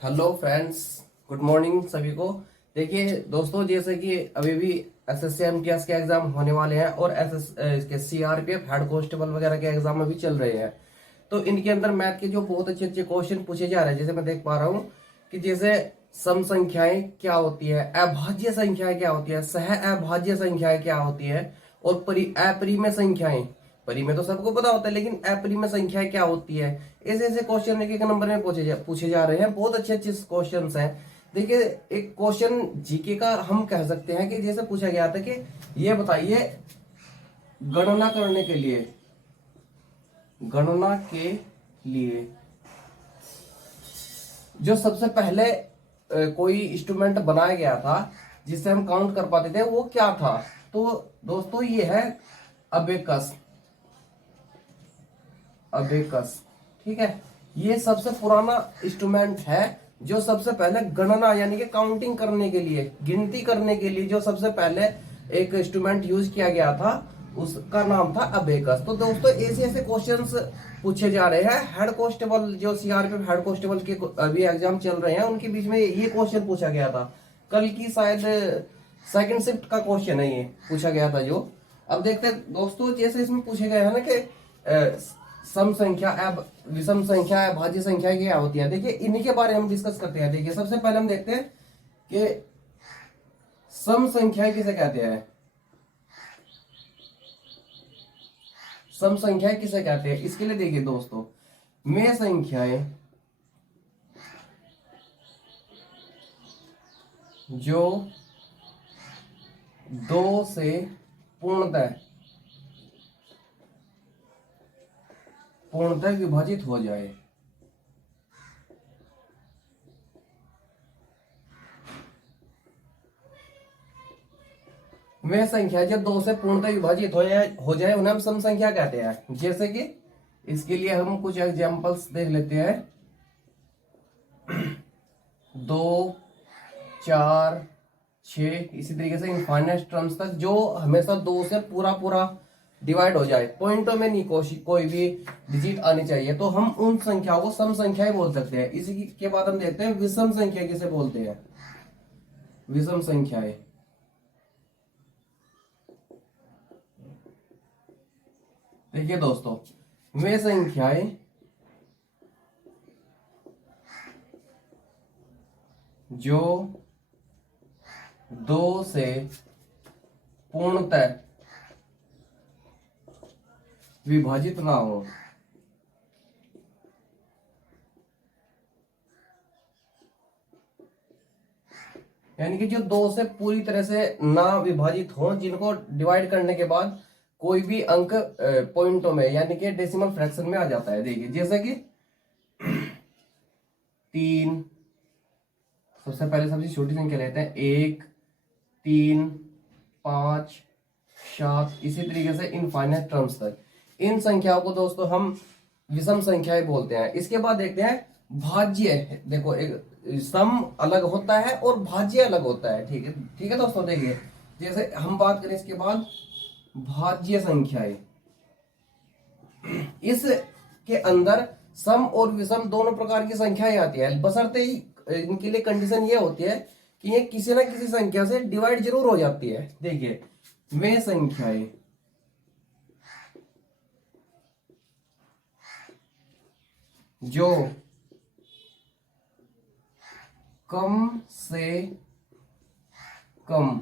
Hello friends, good morning सभी को। देखिए दोस्तों, जैसे कि अभी भी एसएससी एमटीएस के एग्जाम होने वाले हैं और इसके सीआरपीएफ हेड कांस्टेबल वगैरह के एग्जाम अभी चल रहे हैं। तो इनके अंदर मैथ के जो बहुत अच्छे अच्छे क्वेश्चन पूछे जा रहे हैं, जैसे मैं देख पा रहा हूँ कि जैसे सम संख्याएं क्या होती है, अभाज्य संख्याएं क्या होती है, सह अभाज्य संख्याएं क्या होती है, और अपरिमेय संख्याएं। परिमेय तो सबको पता होता है, लेकिन अपरिमेय संख्याएं क्या होती है। ऐसे ऐसे क्वेश्चन एक एक नंबर में पूछे जा रहे हैं। बहुत अच्छे अच्छे क्वेश्चन हैं। देखिए, एक क्वेश्चन जीके का हम कह सकते हैं कि जैसे पूछा गया था कि ये बताइए, गणना करने के लिए, गणना के लिए जो सबसे पहले कोई इंस्ट्रूमेंट बनाया गया था जिससे हम काउंट कर पाते थे, वो क्या था? तो दोस्तों, ये है अबेकस। अबेकस, ठीक है। ये सबसे पुराना इंस्ट्रूमेंट है जो सबसे पहले गणना यानी कि काउंटिंग करने के लिए, गिनती करने के लिए जो सबसे पहले एक इंस्ट्रूमेंट यूज किया गया था, उसका नाम था अबेकस। तो दोस्तों, ऐसे ऐसे क्वेश्चंस पूछे जा रहे हैं। हेड कांस्टेबल जो सीआरपीएफ हेड कांस्टेबल के अभी एग्जाम चल रहे हैं, उनके बीच में ये क्वेश्चन पूछा गया था। कल की शायद सेकंड शिफ्ट का क्वेश्चन है, ये पूछा गया था जो। अब देखते हैं दोस्तों, जैसे इसमें पूछे गए हैं ना कि सम संख्या विषम संख्या भाज्य संख्या क्या होती है। देखिए, इन्हीं के बारे में हम डिस्कस करते हैं। देखिए, सबसे पहले हम देखते हैं कि सम संख्या किसे कहते हैं। सम संख्या किसे कहते हैं, इसके लिए देखिए दोस्तों, में संख्याएं जो दो से पूर्णतः विभाजित हो जाए। वे संख्या जब दो से पूर्णतः विभाजित हो जाए उन्हें हम सम संख्या कहते हैं। जैसे कि इसके लिए हम कुछ एग्जांपल्स देख लेते हैं। 2, 4, 6, इसी तरीके से इनफाइनाइट टर्म्स तक जो हमेशा दो से पूरा पूरा डिवाइड हो जाए, पॉइंटों में नहीं कोई भी डिजिट आनी चाहिए, तो हम उन संख्याओं को सम संख्याएं बोल सकते हैं। इसी के बाद हम देखते हैं विषम संख्या किसे बोलते हैं। विषम संख्याएं, देखिए दोस्तों, वे संख्याएं जो दो से पूर्णतः विभाजित ना हो। यानी कि जो दो से पूरी तरह से ना विभाजित हो, जिनको डिवाइड करने के बाद कोई भी अंक पॉइंटों में यानी कि डेसिमल फ्रैक्शन में आ जाता है। देखिए, जैसे कि 3, सबसे पहले सबसे छोटी संख्या लेते हैं, 1, 3, 5, 7, इसी तरीके से इनफाइनाइट टर्म्स तक। इन संख्याओं को दोस्तों हम विषम संख्याएं बोलते हैं। इसके बाद देखते हैं भाज्य। देखो, एक सम अलग होता है और भाज्य अलग होता है। ठीक है, ठीक है दोस्तों। देखिए, जैसे हम बात करें इसके बाद भाज्य संख्याएं, इस के अंदर सम और विषम दोनों प्रकार की संख्याएं आती है, बशर्ते ही इनके लिए कंडीशन ये होती है कि ये किसी ना किसी संख्या से डिवाइड जरूर हो जाती है। देखिए, वे संख्याएं जो कम से कम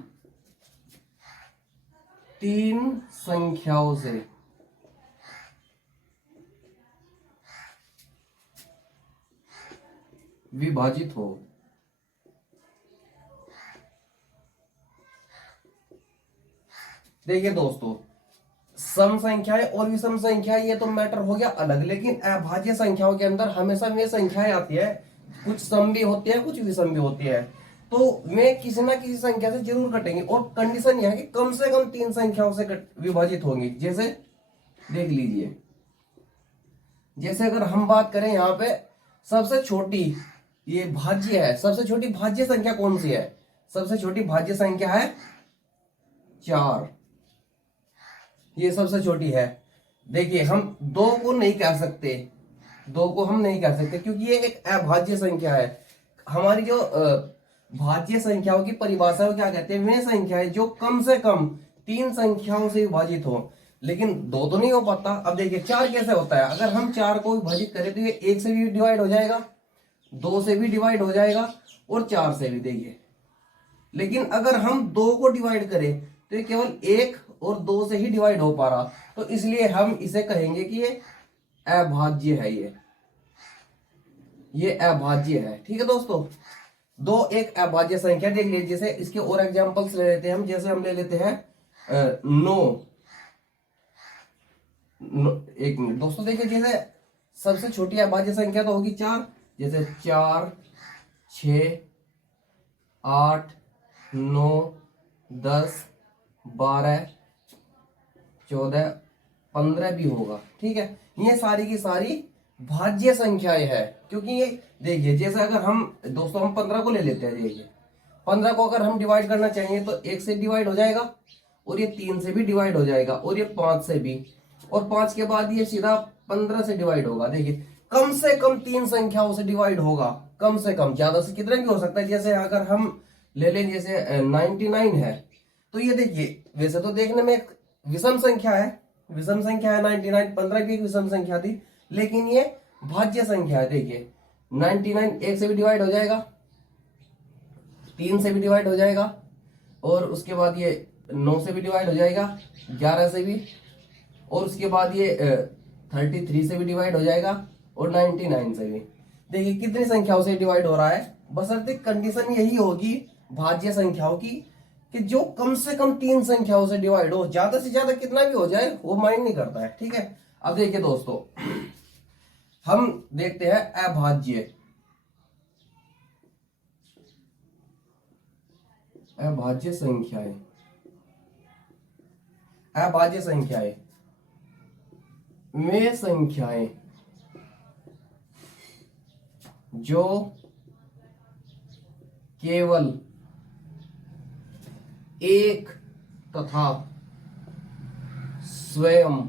3 संख्याओं से विभाजित हो। देखिए दोस्तों, सम संख्याएं और विषम संख्याएं ये तो मैटर हो गया अलग, लेकिन अभाज्य संख्याओं के अंदर हमेशा वे संख्याएं आती है, कुछ सम भी होती है, कुछ विषम भी होती है, तो वे किसी ना किसी संख्या से जरूर कटेंगी। और कंडीशन यह है कि कम से कम 3 संख्याओं से विभाजित होंगी। जैसे देख लीजिए, जैसे अगर हम बात करें यहाँ पे सबसे छोटी, ये भाज्य है, सबसे छोटी भाज्य संख्या कौन सी है? सबसे छोटी भाज्य संख्या है 4, ये सबसे छोटी है। देखिए, हम 2 को नहीं कह सकते, 2 को हम नहीं कह सकते क्योंकि ये एक अभाज्य संख्या है। हमारी जो भाज्य संख्याओं की परिभाषा है वो क्या कहते हैं, वे संख्याएं जो कम से कम 3 संख्याओं से विभाजित हो। लेकिन 2 तो नहीं हो पाता। अब देखिए 4 कैसे होता है, अगर हम 4 को विभाजित करें तो ये 1 से भी डिवाइड हो जाएगा, 2 से भी डिवाइड हो जाएगा और 4 से भी। देखिए लेकिन अगर हम 2 को डिवाइड करें तो ये केवल 1 और 2 से ही डिवाइड हो पा रहा, तो इसलिए हम इसे कहेंगे कि ये अभाज्य है। ये अभाज्य है। ठीक है दोस्तों, 2 एक अभाज्य संख्या। देख लीजिए जैसे इसके और एग्जांपल्स ले लेते हैं हम। जैसे हम ले लेते हैं 9। एक मिनट दोस्तों, देखिए जैसे सबसे छोटी अभाज्य संख्या तो होगी 4। जैसे 4, 6, 8, 9, 10, 12, 14, 15 भी होगा। ठीक है, ये सारी की सारी भाज्य संख्याएं है। क्योंकि ये देखिए जैसे अगर हम दोस्तों हम 15 को ले लेते हैं। देखिए 15 को अगर हम डिवाइड करना चाहिए तो 1 से डिवाइड हो जाएगा और ये 3 से भी डिवाइड हो जाएगा और ये 5 से भी, और 5 के बाद ये सीधा 15 से डिवाइड होगा। देखिए कम से कम 3 संख्याओं से डिवाइड होगा, कम से कम। ज्यादा से कितना भी हो सकता है। जैसे अगर हम ले लें जैसे 99 है, तो ये देखिए वैसे तो देखने में एक विषम संख्या है, विषम संख्या है 99। 15 भी एक विषम संख्या थी, लेकिन ये भाज्य संख्या है। देखिए 99 1 से भी डिवाइड हो जाएगा, 3 से भी डिवाइड हो जाएगा, और उसके बाद ये 9 से भी डिवाइड हो जाएगा, 11 से भी, और उसके बाद ये 33 से भी डिवाइड हो जाएगा और 99 से भी। देखिए कितनी संख्याओं से डिवाइड हो रहा है। बशर्ते कंडीशन यही होगी भाज्य संख्याओं की कि जो कम से कम 3 संख्याओं से डिवाइड हो। ज्यादा से ज्यादा कितना भी हो जाए वो माइंड नहीं करता है। ठीक है, अब देखिए दोस्तों हम देखते हैं अभाज्य। अभाज्य संख्याएं, अभाज्य संख्याएं वे संख्याएं जो केवल एक तथा स्वयं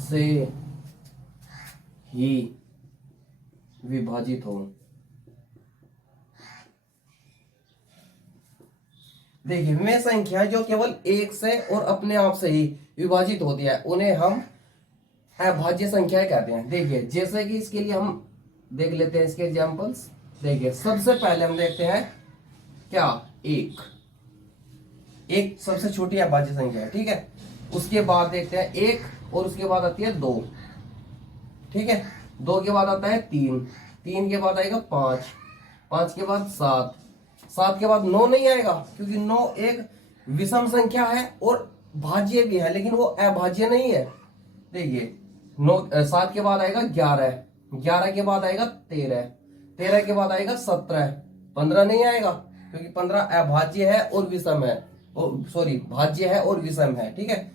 से ही विभाजित हो। देखिए वे संख्या जो केवल एक से और अपने आप से ही विभाजित होती है उन्हें हम अभाज्य संख्याएं कहते हैं। देखिए जैसे कि इसके लिए हम देख लेते हैं इसके एग्जांपल्स। देखिए सबसे पहले हम देखते हैं क्या, एक सबसे छोटी अभाज्य संख्या है। ठीक है, उसके बाद देखते हैं 1 और उसके बाद आती है 2। ठीक है, 2 के बाद आता है 3, 3 के बाद आएगा 5, 5 के बाद 7, 7 के बाद 9 नहीं आएगा क्योंकि 9 एक विषम संख्या है और भाज्य भी है, लेकिन वो अभाज्य नहीं है। देखिए 7 के बाद आएगा 11, 11 के बाद आएगा 13, 13 के बाद आएगा 17, 15 नहीं आएगा क्योंकि 15 अभाज्य है और विषम है, सॉरी भाज्य है और विषम है। ठीक है,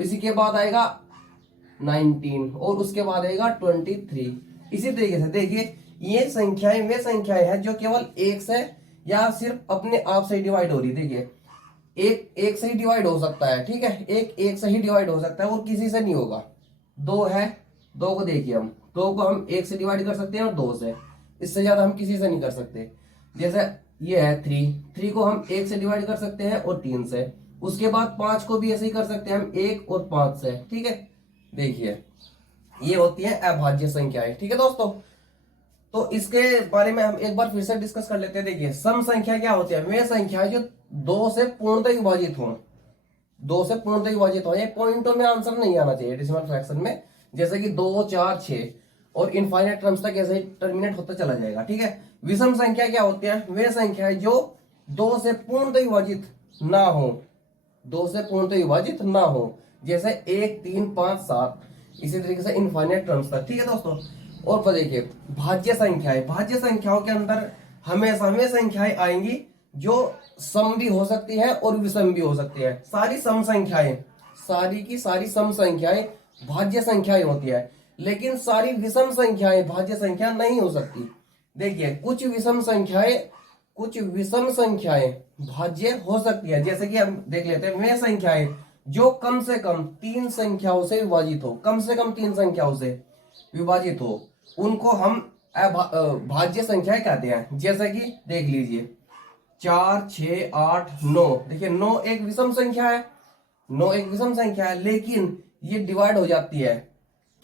इसी के बाद आएगा 19 और उसके बाद आएगा 23। इसी तरीके से देखिए ये संख्याएं वे संख्याएं हैं जो केवल एक से या सिर्फ अपने आप से डिवाइड हो रही। देखिए एक से ही डिवाइड हो सकता है। ठीक है, एक से ही डिवाइड हो सकता है और किसी से नहीं होगा। 2 है, 2 को देखिए हम 2 को हम 1 से डिवाइड कर सकते हैं और 2 से, इससे ज्यादा हम किसी से नहीं कर सकते। जैसे ये है 3 को हम 1 से डिवाइड कर सकते हैं और 3 से। उसके बाद 5 को भी ऐसे ही कर सकते हैं हम 1 और 5 से। ठीक है, देखिए ये होती है अभाज्य संख्याएं। ठीक है दोस्तों, तो इसके बारे में हम एक बार फिर से डिस्कस कर लेते हैं। देखिए सम संख्या क्या होती है, वे संख्याएं जो 2 से पूर्णतः विभाजित हों, 2 से पूर्णतः विभाजित हो। ये पॉइंटों में आंसर नहीं आना चाहिए डेसिमल फ्रैक्शन में, जैसे कि 2, 4, 6 और इनफाइनाइट टर्म्स तक ऐसे ही टर्मिनेट होता चला जाएगा। ठीक है, विषम संख्या क्या होती है, वे संख्याएं जो 2 से पूर्णतः विभाजित ना हो, 2 से पूर्णतः विभाजित ना हो, जैसे 1, 3, 5, 7, इसी तरीके से इनफाइनाइट टर्म्स तक। ठीक है दोस्तों, और देखिए भाज्य संख्याएं, भाज्य संख्याओं के अंदर हमेशा वे संख्याएं आएंगी जो सम भी हो सकती है और विषम भी हो सकती है। सारी सम संख्याएं, सारी की सारी सम संख्याएं भाज्य संख्याएं होती है, लेकिन सारी विषम संख्याएं भाज्य संख्या नहीं हो सकती। देखिए कुछ विषम संख्याएं भाज्य हो सकती है, जैसे कि हम देख लेते हैं वे संख्याएं जो कम से कम 3 संख्याओं से विभाजित हो, कम से कम 3 संख्याओं से विभाजित हो, उनको हम भाज्य संख्याएं कहते हैं। जैसे कि देख लीजिए 4, 6, 8, 9। देखिए 9 एक विषम संख्या है, 9 एक विषम संख्या है, लेकिन ये डिवाइड हो जाती है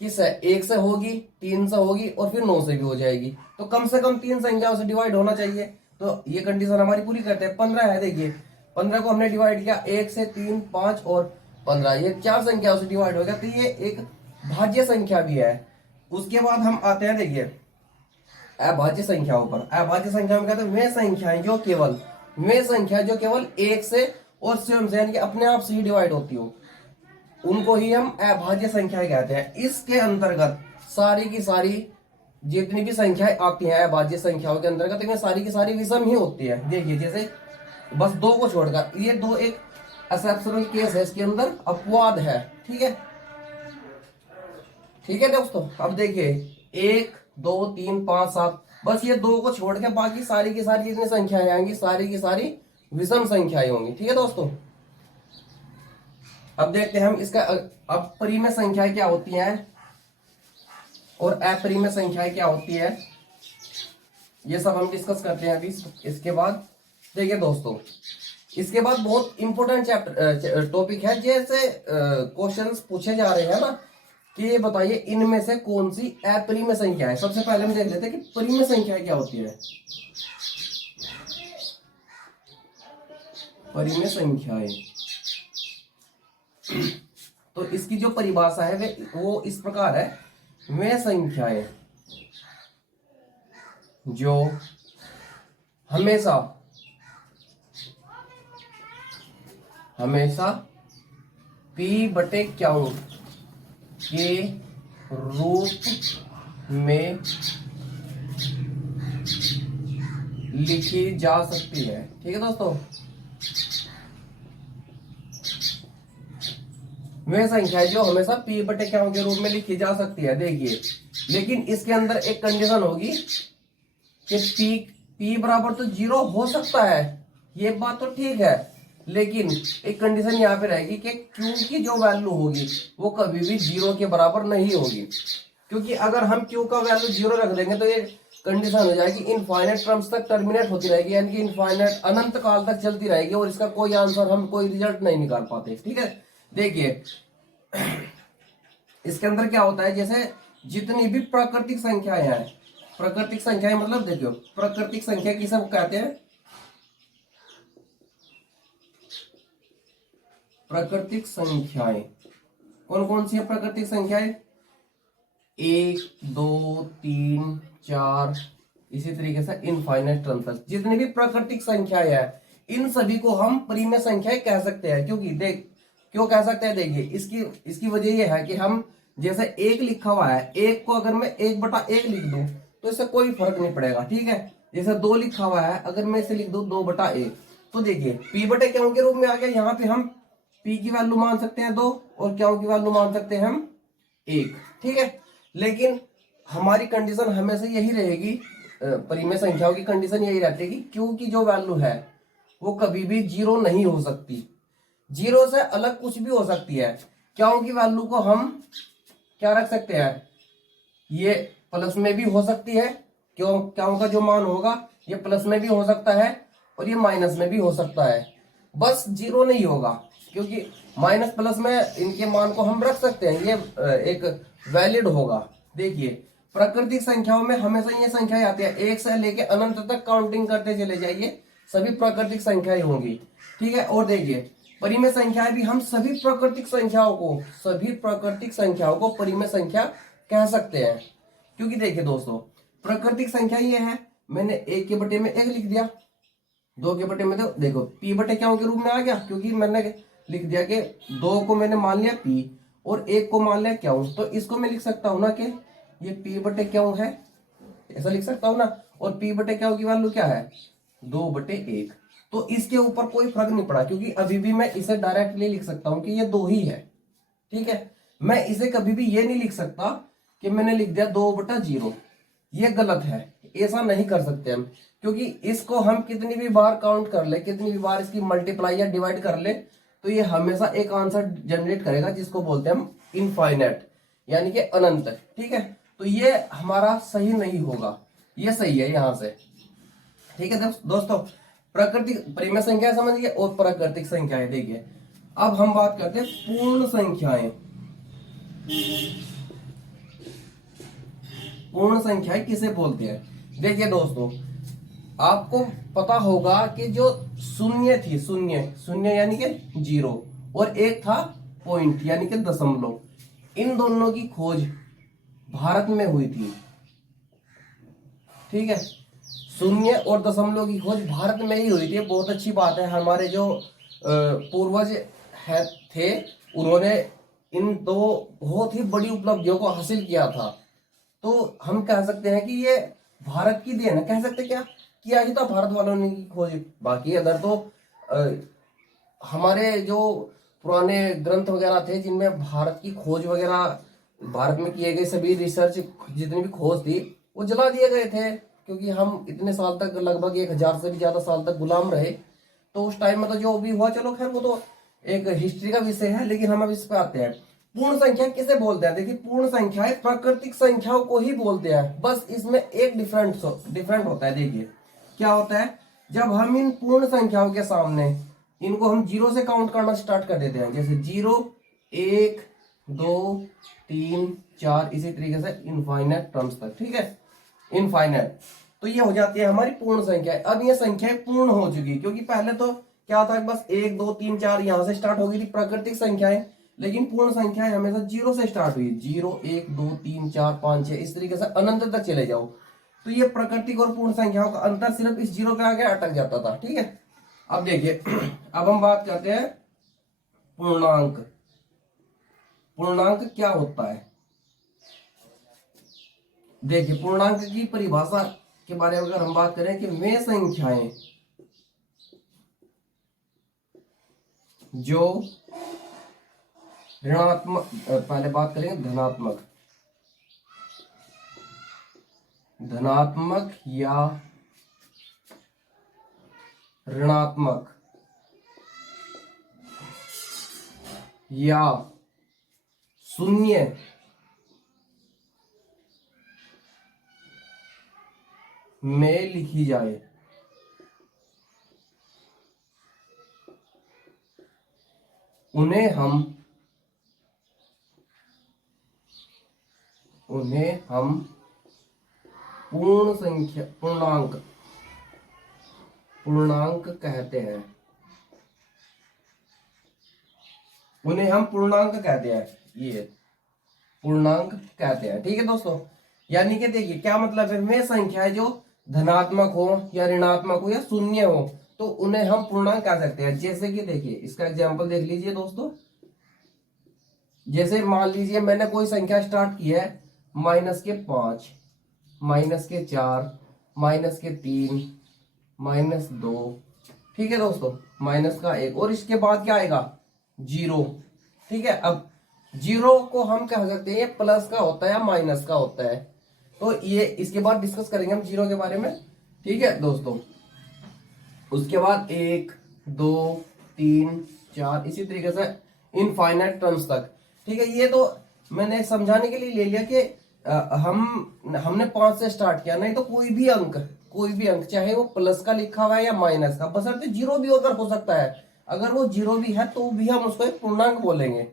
किस है, 1 से होगी, 3 से होगी और फिर 9 से भी हो जाएगी। तो कम से कम 3 संख्याओं से डिवाइड होना चाहिए। तो ये कंडीशन हमारी पूरी करते हैं। 15 है, देखिए 15 को हमने डिवाइड किया 1 से, 3, 5 और 15, ये 4 संख्याओं से डिवाइड हो गया। तो ये एक भाज्य संख्या भी है। उसके बाद हम आते हैं देखिए अभाज्य संख्याओं पर। अभाज्य संख्या में कहते हैं वे संख्याएं जो केवल, वे संख्या जो केवल 1 से और स्वयं से यानी कि अपने आप से ही डिवाइड होती हो, उनको ही हम अभाज्य संख्याएं कहते हैं। इसके अंतर्गत सारी की सारी जितनी भी संख्याएं आती हैं अभाज्य संख्याओं के अंतर्गत, इनमें सारी की सारी विषम ही होती है। देखिए जैसे बस 2 को छोड़कर, ये 2 एक एक्सेप्शनल केस है, इसके अंदर अपवाद है। ठीक है, ठीक है दोस्तों। अब देखिए 1, 2, 3, 5, 7, बस ये 2 को छोड़ के बाकी सारी की सारी जितनी संख्याएं आएंगी सारी की सारी विषम संख्याएं होंगी। ठीक है दोस्तों। अब देखते हैं हम इसका अब परिमेय संख्याएं क्या होती हैं और अपरिमेय संख्याएं क्या होती है, ये सब हम डिस्कस करते हैं अभी। इसके बाद देखिए दोस्तों, इसके बाद बहुत इंपॉर्टेंट चैप्टर टॉपिक है। जैसे क्वेश्चंस पूछे जा रहे हैं ना कि ये बताइए इनमें से कौन सी अपरिमेय संख्या है। सबसे पहले हम देख लेते हैं कि परिमेय संख्या क्या होती है। परिमेय संख्याएं, तो इसकी जो परिभाषा है वो इस प्रकार है, वे संख्याएं जो हमेशा p/q के रूप में लिखी जा सकती है। ठीक है दोस्तों, वे संख्या जो हमेशा p/q के रूप में लिखी जा सकती है। देखिए लेकिन इसके अंदर एक कंडीशन होगी कि p बराबर तो 0 हो सकता है, ये बात तो ठीक है, लेकिन एक कंडीशन यहाँ पे रहेगी कि q की जो वैल्यू होगी वो कभी भी 0 के बराबर नहीं होगी। क्योंकि अगर हम q का वैल्यू 0 रख देंगे तो ये कंडीशन हो जाएगी इनफाइनाइट टर्म्स तक टर्मिनेट होती रहेगी, यानी कि इनफाइनाइट अनंत काल तक चलती रहेगी और इसका कोई आंसर हम कोई रिजल्ट नहीं निकाल पाते। ठीक है, देखिए इसके अंदर क्या होता है, जैसे जितनी भी प्राकृतिक संख्याएं हैं, प्राकृतिक संख्याएं मतलब देखियो प्राकृतिक संख्या किसे कहते हैं, प्राकृतिक संख्याएं कौन कौन सी है प्राकृतिक संख्याएं, 1, 2, 3, 4, इसी तरीके से इनफाइनाइट टर्म तक जितनी भी प्राकृतिक संख्याएं हैं इन सभी को हम परिमेय संख्याएं कह सकते हैं। क्योंकि क्यों कह सकते हैं, देखिए इसकी वजह यह है कि हम जैसे 1 लिखा हुआ है, 1 को अगर मैं 1/1 लिख दूं तो इससे कोई फर्क नहीं पड़ेगा। ठीक है, जैसे 2 लिखा हुआ है, अगर मैं इसे लिख दूं 2/1, तो देखिए p/q के रूप में आ गया। यहाँ पे हम p की वैल्यू मान सकते हैं 2 और q की वैल्यू मान सकते हैं हम 1। ठीक है, लेकिन हमारी कंडीशन हमेशा यही रहेगी, परिमेय संख्याओं की कंडीशन यही रहती है कि q की जो वैल्यू है वो कभी भी 0 नहीं हो सकती, 0 से अलग कुछ भी हो सकती है। q की वैल्यू को हम क्या रख सकते हैं, ये प्लस में भी हो सकती है, क्यों q का जो मान होगा ये प्लस में भी हो सकता है और ये माइनस में भी हो सकता है, बस 0 नहीं होगा। क्योंकि माइनस प्लस में इनके मान को हम रख सकते हैं, ये एक वैलिड होगा। देखिए प्राकृतिक संख्याओं में हमेशा ये संख्याएं आती है, 1 से लेके अनंत तक काउंटिंग करते चले जाइए, सभी प्राकृतिक संख्याएं होंगी। ठीक है, और देखिए परिमेय संख्याएं भी हम सभी प्राकृतिक संख्याओं को परिमेय संख्या कह सकते हैं। क्योंकि देखिए दोस्तों प्राकृतिक संख्या ये है, मैंने 1 के बटे में 1 लिख दिया, 2 के बटे में तो देखो p/q के रूप में आ गया, क्योंकि मैंने लिख दिया कि 2 को मैंने मान लिया p और 1 को मान लिया q, तो इसको मैं लिख सकता हूं ना कि ये p/q है, ऐसा लिख सकता हूं ना। और p/q की वैल्यू क्या है, 2/1, तो इसके ऊपर कोई फर्क नहीं पड़ा, क्योंकि अभी भी मैं इसे डायरेक्टली लिख सकता हूं कि ये 2 ही है। ठीक है, मैं इसे कभी भी ये नहीं लिख सकता कि मैंने लिख दिया 2/0, ये गलत है, ऐसा नहीं कर सकते हम, क्योंकि इसको हम कितनी भी बार काउंट कर ले, कितनी भी बार इसकी मल्टीप्लाई या डिवाइड कर ले, तो ये हमेशा एक आंसर जनरेट करेगा जिसको बोलते हैं हम इनफाइनाइट, यानी कि अनंत। ठीक है, तो ये हमारा सही नहीं होगा, ये सही है यहां से। ठीक है दोस्तों, प्राकृतिक परिमेय संख्या समझ गए और प्राकृतिक संख्याएं। देखिए अब हम बात करते हैं पूर्ण संख्याएं। पूर्ण संख्याएं किसे बोलते हैं? देखिए दोस्तों, आपको पता होगा कि जो शून्य थी, शून्य शून्य यानी कि जीरो, और एक था पॉइंट यानी कि दशमलव, इन दोनों की खोज भारत में हुई थी। ठीक है, शून्य और दशमलव की खोज भारत में ही हुई थी। बहुत अच्छी बात है, हमारे जो पूर्वज है थे उन्होंने इन दो बहुत ही बड़ी उपलब्धियों को हासिल किया था। तो हम कह सकते हैं कि ये भारत की देन है। कह सकते क्या, किया ही तो भारत वालों ने की खोज। बाकी अदर तो हमारे जो पुराने ग्रंथ वगैरह थे जिनमें भारत की खोज वगैरह, भारत में किए गए सभी रिसर्च जितनी भी खोज थी वो जला दिए गए थे, क्योंकि हम इतने साल तक, लगभग 1000 से भी ज्यादा साल तक गुलाम रहे। तो उस टाइम में तो जो भी हुआ, चलो खैर वो तो एक हिस्ट्री का विषय है। लेकिन हम अब इस पे आते हैं, पूर्ण संख्या किसे बोलते हैं? देखिए पूर्ण संख्याएं प्राकृतिक संख्याओं को ही बोलते हैं, बस इसमें एक डिफरेंट होता है। देखिए क्या होता है, जब हम इन पूर्ण संख्याओं के सामने इनको हम जीरो से काउंट करना स्टार्ट कर देते हैं, जैसे 0 1 2 3 4, इसी तरीके से इनफाइनाइट टर्म्स तक। ठीक है, इनफाइनाइट, तो ये हो जाती है हमारी पूर्ण संख्या। अब ये संख्याएं पूर्ण हो चुकी, क्योंकि पहले तो क्या था, बस 1 2 3 4 यहां से स्टार्ट हो गई थी प्राकृतिक संख्याएं, लेकिन पूर्ण संख्याएं हमेशा जीरो से स्टार्ट हुई। 0 1 2 3 4 5 6, इस तरीके से अनंत तक चले जाओ। तो ये प्राकृतिक और पूर्ण संख्याओं का अंतर सिर्फ इस जीरो पे आके अटक जाता था। ठीक है, अब देखिए अब हम बात करते हैं पूर्णांक। पूर्णांक क्या होता है? देखिए पूर्णांक की परिभाषा के बारे में अगर हम बात करें कि वे संख्याएं जो ऋणात्मक, पहले बात करेंगे धनात्मक, धनात्मक या ऋणात्मक या शून्य में लिखी जाए, उन्हें हम पूर्ण संख्या, पूर्णांक कहते हैं। उन्हें हम पूर्णांक कहते हैं, ये पूर्णांक कहते हैं। ठीक है दोस्तों, यानी कि देखिए क्या मतलब है, वे संख्या जो धनात्मक हो या ऋणात्मक हो या शून्य हो, तो उन्हें हम पूर्णांक कह सकते हैं। जैसे कि देखिए इसका एग्जांपल देख लीजिए दोस्तों, जैसे मान लीजिए मैंने कोई संख्या स्टार्ट की है -5, -4, -3, -2। ठीक है दोस्तों, -1, और इसके बाद क्या आएगा, 0। ठीक है, अब 0 को हम कह सकते हैं ये प्लस का होता है या माइनस का होता है, तो ये इसके बाद डिस्कस करेंगे हम 0 के बारे में। ठीक है दोस्तों, उसके बाद 1 2 3 4, इसी तरीके से इनफाइनाइट टर्म्स तक। ठीक है, ये तो मैंने समझाने के लिए ले लिया कि हमने 5 से स्टार्ट किया, नहीं तो कोई भी अंक चाहे वो प्लस का लिखा हुआ है या माइनस का, बशर्ते जीरो भी अगर हो सकता है, अगर वो जीरो भी है तो भी हम उसको एक पूर्णांक बोलेंगे।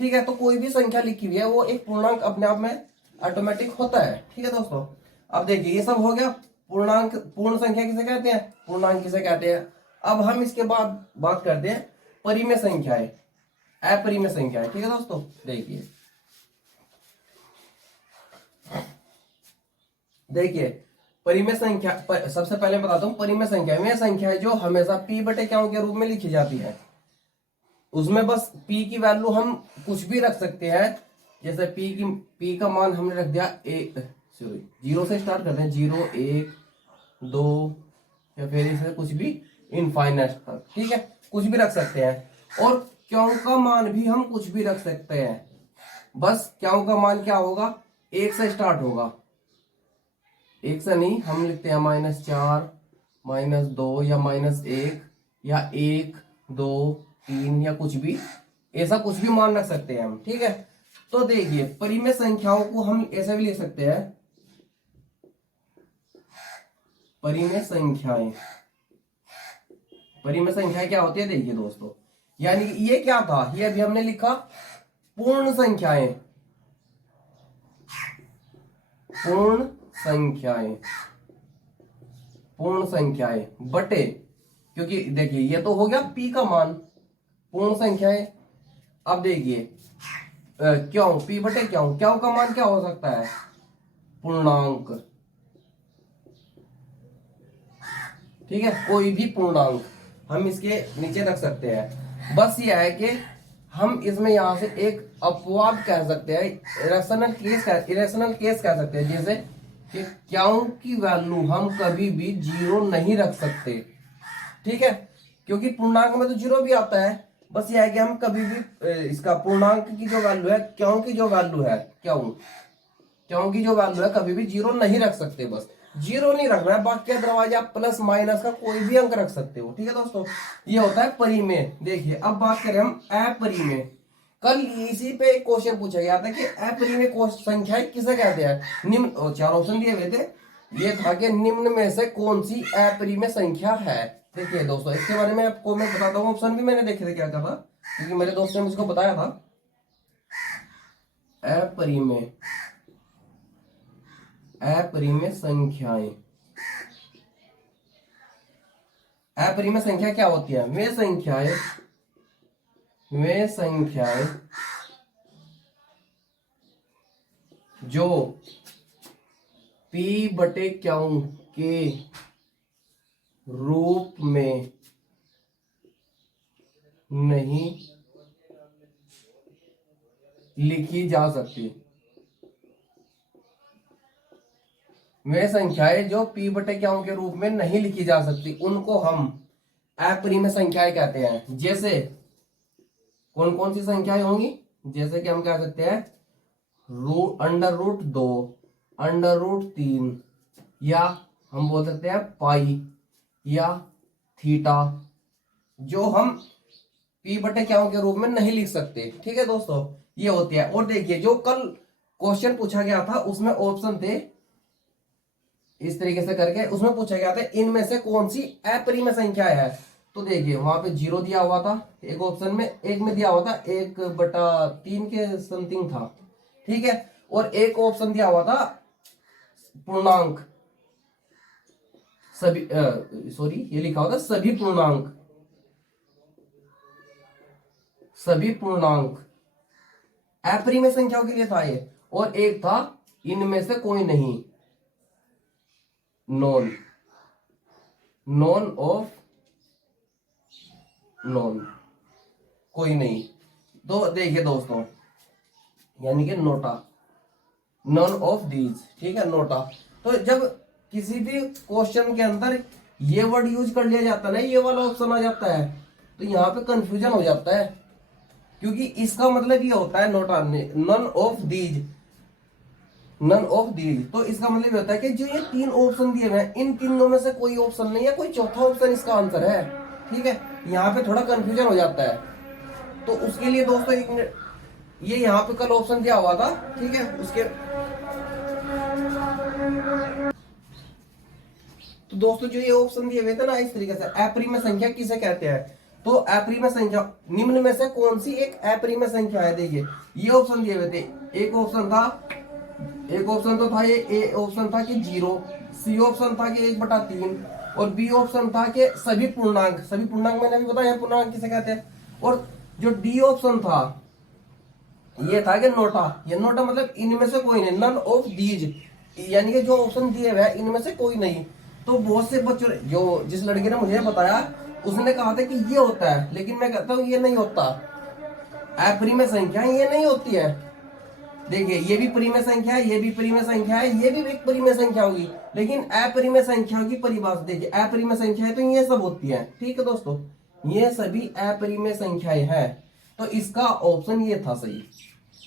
ठीक है, तो कोई भी संख्या लिखी हुई है वो एक पूर्णांक अपने आप में ऑटोमेटिक होता है। ठीक है दोस्तों, अब देखिए ये सब हो गया पूर्णांक। पूर्ण संख्या किसे कहते हैं, पूर्णांक किसे कहते हैं। अब हम इसके बाद बात करते हैं परिमेय संख्याएं, अपरिमेय संख्याएं। ठीक है दोस्तों, देखिए परिमेय संख्या सबसे पहले बताता हूं, परिमेय संख्या वे संख्या है जो हमेशा p बटे क्यों के रूप में लिखी जाती है। उसमें बस p की वैल्यू हम कुछ भी रख सकते हैं, जैसे p का मान हमने रख दिया 0 से स्टार्ट करते हैं, 0 1 2 या फिर इसे कुछ भी इनफाइनाइट तक। ठीक है, कुछ भी रख सकते हैं, और क्यों का मान भी हम कुछ भी रख सकते हैं। बस क्यों का मान क्या होगा, 1 से स्टार्ट होगा, 1 से नहीं, हम लिखते हैं -4 -2 या -1 या 1 2 3 या कुछ भी, ऐसा कुछ भी मान रख सकते हैं हम। ठीक है, तो देखिए परिमेय संख्याओं को हम ऐसे भी लिख सकते हैं, परिमेय संख्याएं। परिमेय संख्याएं क्या होती है देखिए दोस्तों, यानी कि ये क्या था, ये अभी हमने लिखा पूर्ण संख्याएं, पूर्ण संख्याएं, पूर्ण संख्याएं बटे, क्योंकि देखिए ये तो हो गया पी का मान, पूर्ण संख्याएं। अब देखिए क्यों, पी बटे क्यों, क्यों का मान क्या हो सकता है, पूर्णांक, ठीक है, कोई भी पूर्णांक हम इसके नीचे रख सकते हैं। बस ये है कि हम इसमें यहां से एक अपवाद कह सकते हैं, इरेशनल केस कह सकते हैं, जैसे कि क्यों की वैल्यू हम कभी भी जीरो नहीं रख सकते, ठीक है, क्योंकि पूर्णांक में तो जीरो भी आता है। बस ये है कि हम कभी भी इसका पूर्णांक की जो वैल्यू है, क्यों की जो वैल्यू है, क्यों की जो वैल्यू है कभी भी जीरो नहीं रख सकते, बस जीरो नहीं रखना है, बाकी अदरवाइज आप प्लस माइनस का कोई भी अंक रख सकते हो, ठीक है दोस्तों। ये होता है परिमेय। देखिए अब बात करें हम अपरिमेय। कल इसी पे एक क्वेश्चन पूछा गया था कि अपरिमेय संख्या किसे कहते हैं। निम्न, चार ऑप्शन दिए हुए थे, ये था कि निम्न में से कौन सी अपरिमेय संख्या है। देखिए दोस्तों इसके बारे में आपको मैं बताता हूँ, ऑप्शन भी मैंने देखे थे क्या था, क्योंकि मेरे दोस्त ने मुझको बताया था। अपरिमेय, अपरिमेय संख्याएं, अपरिमेय संख्या क्या होती है, वे संख्याएं जो पी बटे क्यों के रूप में नहीं लिखी जा सकती, वे संख्याएं जो पी बटे क्यों के रूप में नहीं लिखी जा सकती, उनको हम अपरिमेय संख्याएं कहते हैं। जैसे कौन कौन सी संख्याएं होंगी, जैसे कि हम कह सकते हैं √2, √3, या हम बोल सकते हैं पाई या थीटा, जो हम पी बटे क्यों के रूप में नहीं लिख सकते, ठीक है दोस्तों, ये होती है। और देखिए जो कल क्वेश्चन पूछा गया था उसमें ऑप्शन थे इस तरीके से करके, उसमें पूछा गया था इनमें से कौन सी अपरिमेय संख्या है। तो देखिए वहां पे जीरो दिया हुआ था एक ऑप्शन में, एक में दिया हुआ था 1/3 के समथिंग था, ठीक है, और एक ऑप्शन दिया हुआ था पूर्णांक, सभी सॉरी ये लिखा हुआ था सभी पूर्णांक, सभी पूर्णांक अपरिमेय संख्याओं के लिए था ये, और एक था इनमें से कोई नहीं, नॉन ऑफ नॉन, कोई नहीं। तो देखिए दोस्तों यानी कि नोटा, नॉन ऑफ दीज, ठीक है, नोटा। तो जब किसी भी क्वेश्चन के अंदर ये वर्ड यूज कर लिया जाता है ना, ये वाला ऑप्शन आ जाता है, तो यहाँ पे कंफ्यूजन हो जाता है, क्योंकि इसका मतलब ये होता है NOTA, none of these, none of these. तो इसका मतलब ये होता है कि जो ये तीन ऑप्शन दिए हुए हैं इन तीनों में से कोई ऑप्शन नहीं है, कोई चौथा ऑप्शन इसका आंसर है, ठीक है। यहाँ पे थोड़ा कंफ्यूजन हो जाता है, तो उसके लिए दोस्तों ये यहाँ पे कल ऑप्शन दिया हुआ था, ठीक है, उसके तो दोस्तों जो ये ऑप्शन दिए हुए थे ना इस तरीके से, अपरिमेय संख्या किसे कहते हैं, तो अपरिमेय संख्या निम्न में से कौन सी एक अपरिमेय संख्या है। देखिए ये ऑप्शन दिए हुए थे, एक ऑप्शन तो था ये, ए ऑप्शन था कि 0, सी ऑप्शन था कि 1/3, और बी ऑप्शन था कि सभी पूर्णांक, सभी पूर्णांक मैंने अभी बताया पूर्णांक किसे कहते हैं, और जो डी ऑप्शन था ये था कि नोटा, ये नोटा मतलब इनमें से कोई नहीं, नन ऑफ दीज, यानी कि जो ऑप्शन दिए हुए हैं इनमें से कोई नहीं। तो बहुत से बच्चों, जो जिस लड़के ने मुझे बताया उसने कहा था कि ये होता है, लेकिन मैं कहता हूँ ये नहीं होता, अपरिमेय संख्या ये नहीं होती है। देखिए ये भी परिमेय संख्या है, ये भी परिमेय संख्या है, ये भी एक परिमेय संख्या होगी, लेकिन अपरिमेय संख्या की परिभाषा देखिए, अपरिमेय संख्या है तो ये सब होती है, ठीक है दोस्तों, ये सभी अपरिमेय संख्याएं हैं, तो इसका ऑप्शन ये था सही,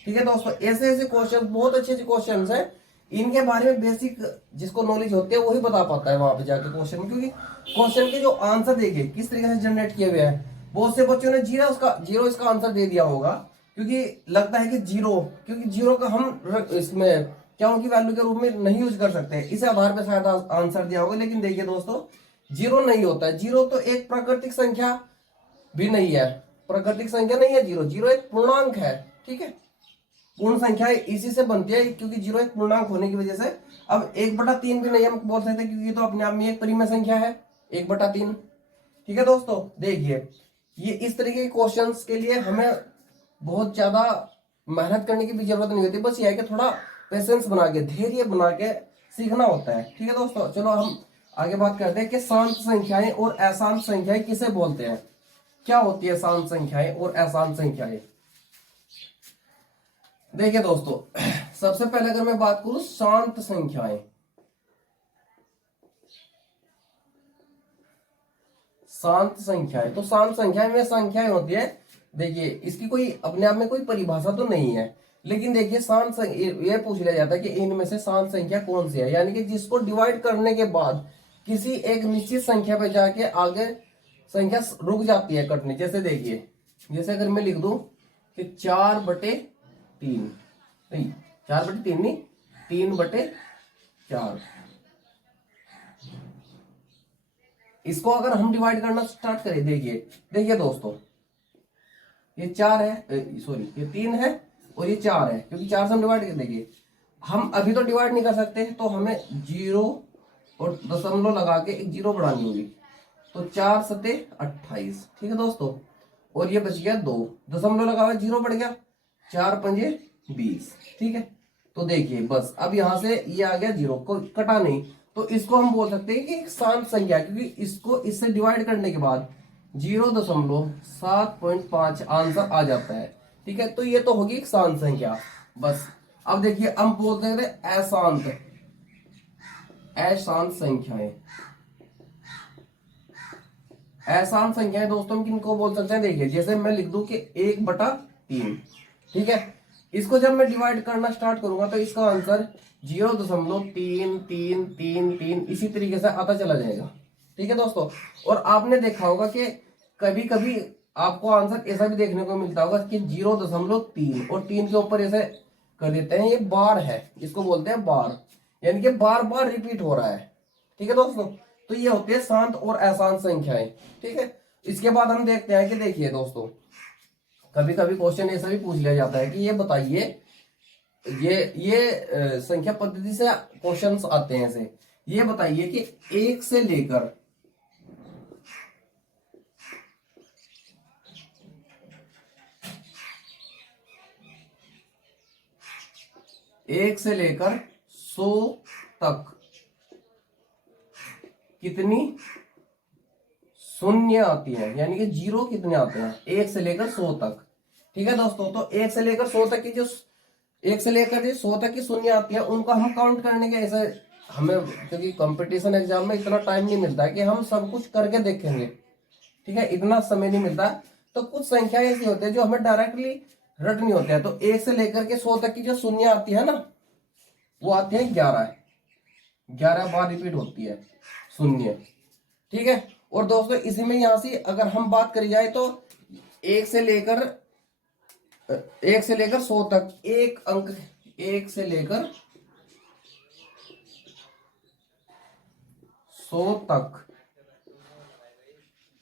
ठीक है दोस्तों। ऐसे ऐसे क्वेश्चन, बहुत अच्छे अच्छे क्वेश्चन हैं, इनके बारे में बेसिक जिसको नॉलेज होती है वही बता पाता है वहां पे जाके क्वेश्चन में, क्योंकि क्वेश्चन के जो आंसर देखिए किस तरीके से जनरेट किए हुए हैं। बहुत से बच्चों ने जीरो इसका आंसर दे दिया होगा, क्योंकि लगता है कि जीरो, क्योंकि जीरो का हम इसमें क्या की वैल्यू के रूप में नहीं यूज कर सकते, इस आधार पर शायद आंसर दिया होगा। लेकिन देखिए दोस्तों, जीरो नहीं होता है। जीरो तो एक प्राकृतिक संख्या भी नहीं है, प्राकृतिक संख्या नहीं है जीरो। जीरो एक पूर्णांक है, ठीक है, पूर्ण संख्या इसी से बनती है, क्योंकि जीरो एक पूर्णांक होने की वजह से। अब 1/3 भी नहीं हम बोल सकते, क्योंकि तो अपने आप में एक परिमेय संख्या है 1/3। ठीक है दोस्तों, देखिए ये इस तरीके के क्वेश्चंस के लिए हमें बहुत ज्यादा मेहनत करने की भी जरूरत नहीं होती, बस ये है कि थोड़ा पेशेंस बना के, धैर्य बना के सीखना होता है। ठीक है दोस्तों, चलो हम आगे बात करते हैं कि शांत संख्याएं और अशांत संख्याएं किसे बोलते हैं। क्या होती है शांत संख्याएं और अशांत संख्याएं? देखिए दोस्तों, सबसे पहले अगर मैं बात करूं शांत संख्याएं, शांत संख्याएं, तो शांत संख्याएं में संख्याएं होती है। देखिए इसकी कोई अपने आप में कोई परिभाषा तो नहीं है, लेकिन देखिए शांत ये पूछ लिया जाता है कि इनमें से शांत संख्या कौन सी है, यानी कि जिसको डिवाइड करने के बाद किसी एक निश्चित संख्या पे जाके आगे संख्या रुक जाती है कटने। जैसे देखिए, जैसे अगर मैं लिख दूं कि 4/3, नहीं 4/3 नहीं, 3/4, इसको अगर हम डिवाइड करना स्टार्ट करें, देखिए दोस्तों, ये 4 है, सॉरी ये 3 है और ये 4 है, क्योंकि 4 से हम डिवाइड कर देंगे। हम अभी तो डिवाइड नहीं कर सकते, तो हमें 0 और दशमलव लगा के एक 0 बढ़ानी होगी। तो 4 सते 28, ठीक है दोस्तों, और ये बच गया 2, दशमलव लगा हुआ 0 बढ़ गया, 4 पंजे 20, ठीक है। तो देखिए बस अब यहां से ये आ गया 0, को कटा नहीं, तो इसको हम बोल सकते हैं कि एक शांत संख्या, क्योंकि इसको इससे डिवाइड करने के बाद 0.75 आंसर आ जाता है। ठीक है, तो ये तो होगी एक शांत संख्या। बस अब देखिए हम बोलते हैं अशांत, अशांत संख्याएं। अशांत संख्याएं दोस्तों हम किनको बोल सकते हैं? देखिए जैसे मैं लिख दूं कि 1/3, ठीक है, इसको जब मैं डिवाइड करना स्टार्ट करूंगा तो इसका आंसर 0.3333 इसी तरीके से आता चला जाएगा। ठीक है दोस्तों, और आपने देखा होगा कि कभी कभी आपको आंसर ऐसा भी देखने को मिलता होगा कि 0.3 और 3 के ऊपर ऐसे कर देते हैं, ये बार है, इसको बोलते हैं बार, यानी कि बार बार रिपीट हो रहा है। ठीक है दोस्तों, तो ये होती है शांत और अशांत संख्याएं। ठीक है, इसके बाद हम देखते हैं कि देखिए दोस्तों, कभी कभी क्वेश्चन ऐसा भी पूछ लिया जाता है कि ये बताइए, ये संख्या पद्धति से क्वेश्चंस आते हैं ऐसे, ये बताइए कि 1 से लेकर 100 तक कितनी शून्य आती है, यानी कि 0 कितने आते हैं 1 से लेकर 100 तक। ठीक है दोस्तों, तो 1 से लेकर 100 तक की जो 1 से लेकर 100 तक की शून्य आती है, उनको हम काउंट करने के ऐसे, हमें क्योंकि कंपटीशन एग्जाम में इतना टाइम नहीं मिलता है कि हम सब कुछ करके देखेंगे। ठीक है, इतना समय नहीं मिलता, तो कुछ संख्या ऐसी होती है जो हमें डायरेक्टली रटनी होती है। तो 1 से लेकर के 100 तक की जो शून्य आती है ना, वो आती है 11 बार रिपीट होती है शून्य। ठीक है, और दोस्तों इसी में यहां से अगर हम बात करी जाए तो 1 से लेकर 100 तक एक अंक, 1 से लेकर 100 तक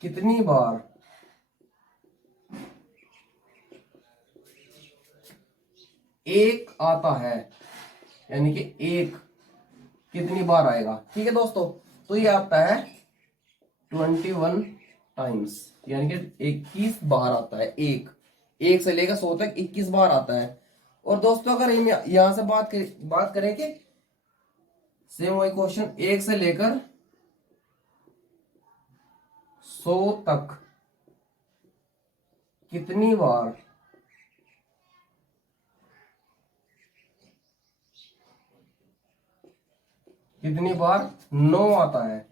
कितनी बार एक आता है, यानी कि एक कितनी बार आएगा। ठीक है दोस्तों, तो ये आता है 21 टाइम्स, यानी कि 21 बार आता है। एक से लेकर 100 तक 21 बार आता है। और दोस्तों अगर हम यहां से बात करें कि सेम वही क्वेश्चन, 1 से लेकर 100 तक कितनी बार कितनी बार 9 आता है।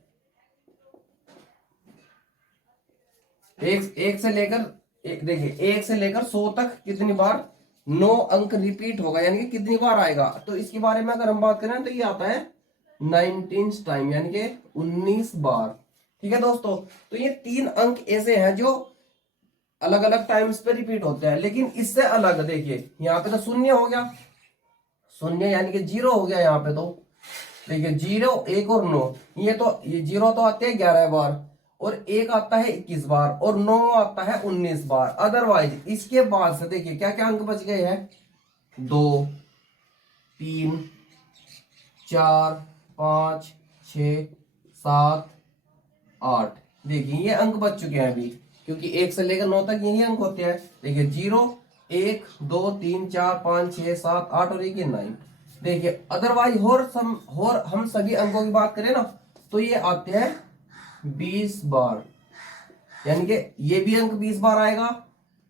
एक से लेकर देखिए 1 से लेकर 100 तक कितनी बार 9 अंक रिपीट होगा, यानी कि कितनी बार आएगा। तो इसके बारे में अगर हम बात करें तो ये आता है 19 टाइम, यानी कि 19 बार। ठीक है दोस्तों, तो ये 3 अंक ऐसे हैं जो अलग अलग टाइम्स पे रिपीट होते हैं, लेकिन इससे अलग देखिए यहाँ पे तो शून्य हो गया, शून्य यानी कि 0 हो गया यहाँ पे। तो देखिए 0, 1 और 9, ये 0 तो आते हैं 11 बार, और 1 आता है 21 बार, और 9 आता है 19 बार। अदरवाइज इसके बाद से देखिए क्या क्या अंक बच गए हैं, 2, 3, 4, 5, 6, 7, 8। देखिए ये अंक बच चुके हैं अभी, क्योंकि 1 से लेकर 9 तक यही अंक होते हैं। देखिए 0, 1, 2, 3, 4, 5, 6, 7, 8 और 1 9। देखिए अदरवाइज और हम सभी अंकों की बात करें ना, तो ये आते हैं 20 बार, यानी कि ये भी अंक 20 बार आएगा।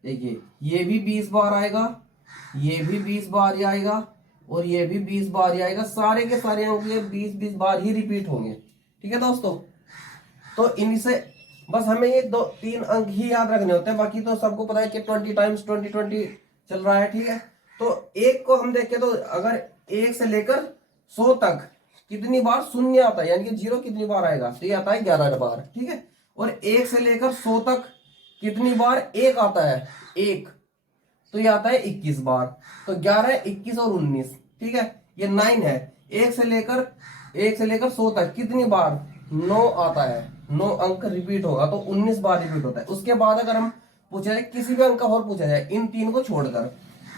देखिए ये भी 20 बार आएगा, ये भी 20 बार ही आएगा, और ये भी 20 बार ही आएगा। सारे के सारे अंक ये 20-20 बार ही रिपीट होंगे। ठीक है दोस्तों, तो इनसे बस हमें ये 2-3 अंक ही याद रखने होते हैं, बाकी तो सबको पता है कि 20 टाइम्स 20 चल रहा है। ठीक है, तो एक को हम देखें तो अगर 1 से लेकर 100 तक कितनी बार शून्य आता है, यानी कि 0 कितनी बार आएगा, तो ये आता है 11 बार। ठीक है, और 1 से लेकर 100 तक कितनी बार 1 आता है, 1, तो ये आता है 21 बार। तो 11, 21 और 19। ठीक है, ये 9 है। 1 से लेकर 100 तक कितनी बार 9 आता है, 9 अंक रिपीट होगा, तो 19 बार रिपीट होता है। उसके बाद अगर हम पूछा जाए किसी भी अंक का और पूछा जाए इन 3 को छोड़कर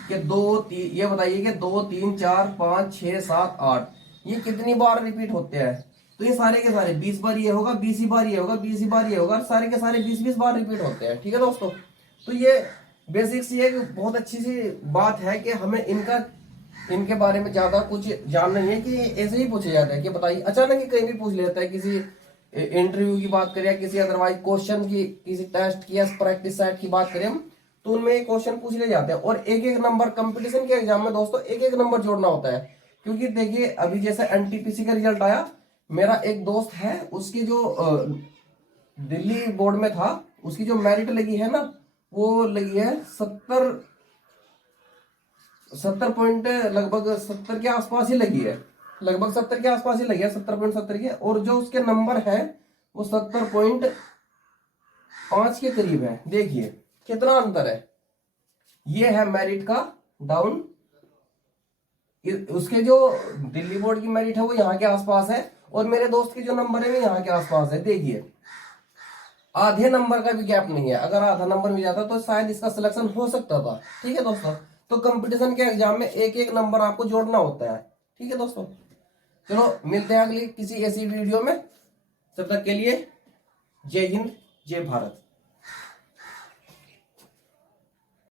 कि 2, 3, ये बताइए कि 2, 3, 4, 5, 6, 7, 8 ये कितनी बार रिपीट होते हैं, तो ये सारे के सारे 20 बार ये होगा, 20 ही बार ये होगा, 20 ही बार ये होगा, सारे के सारे 20-20 बार रिपीट होते हैं। ठीक है दोस्तों, तो ये बेसिक्स ये बहुत अच्छी सी बात है कि हमें इनके बारे में ज्यादा कुछ जानना नहीं है, कि ऐसे ही पूछे जाता है कि बताइए, अचानक ही कहीं भी पूछ लेता है, किसी इंटरव्यू की बात करें या किसी अदरवाइज क्वेश्चन की, किसी टेस्ट की या प्रैक्टिस सेट की बात करें हम, तो उनमें क्वेश्चन पूछ ले जाते हैं। और एक एक नंबर कंपटीशन के एग्जाम में दोस्तों एक एक नंबर जोड़ना होता है, क्योंकि देखिए अभी जैसे एनटीपीसी का रिजल्ट आया, मेरा एक दोस्त है, उसकी जो दिल्ली बोर्ड में था, उसकी जो मेरिट लगी है ना, वो लगी है 70 पॉइंट, लगभग 70 के आसपास ही लगी है, लगभग 70 के आसपास ही लगी है, 70.70 के। और जो उसके नंबर है वो 70.5 के करीब है। देखिए कितना अंतर है, ये है मेरिट का डाउन। उसके जो दिल्ली बोर्ड की मेरिट है वो यहाँ के आसपास है, और मेरे दोस्त के जो नंबर है वो यहाँ के आसपास है। देखिए आधे नंबर का भी गैप नहीं है, अगर आधा नंबर भी जाता तो शायद इसका सिलेक्शन हो सकता था। ठीक है दोस्तों, तो कंपटीशन के एग्जाम में एक एक नंबर आपको जोड़ना होता है। ठीक है दोस्तों, चलो मिलते हैं अगली किसी ऐसी वीडियो में, तब तक के लिए जय हिंद, जय भारत।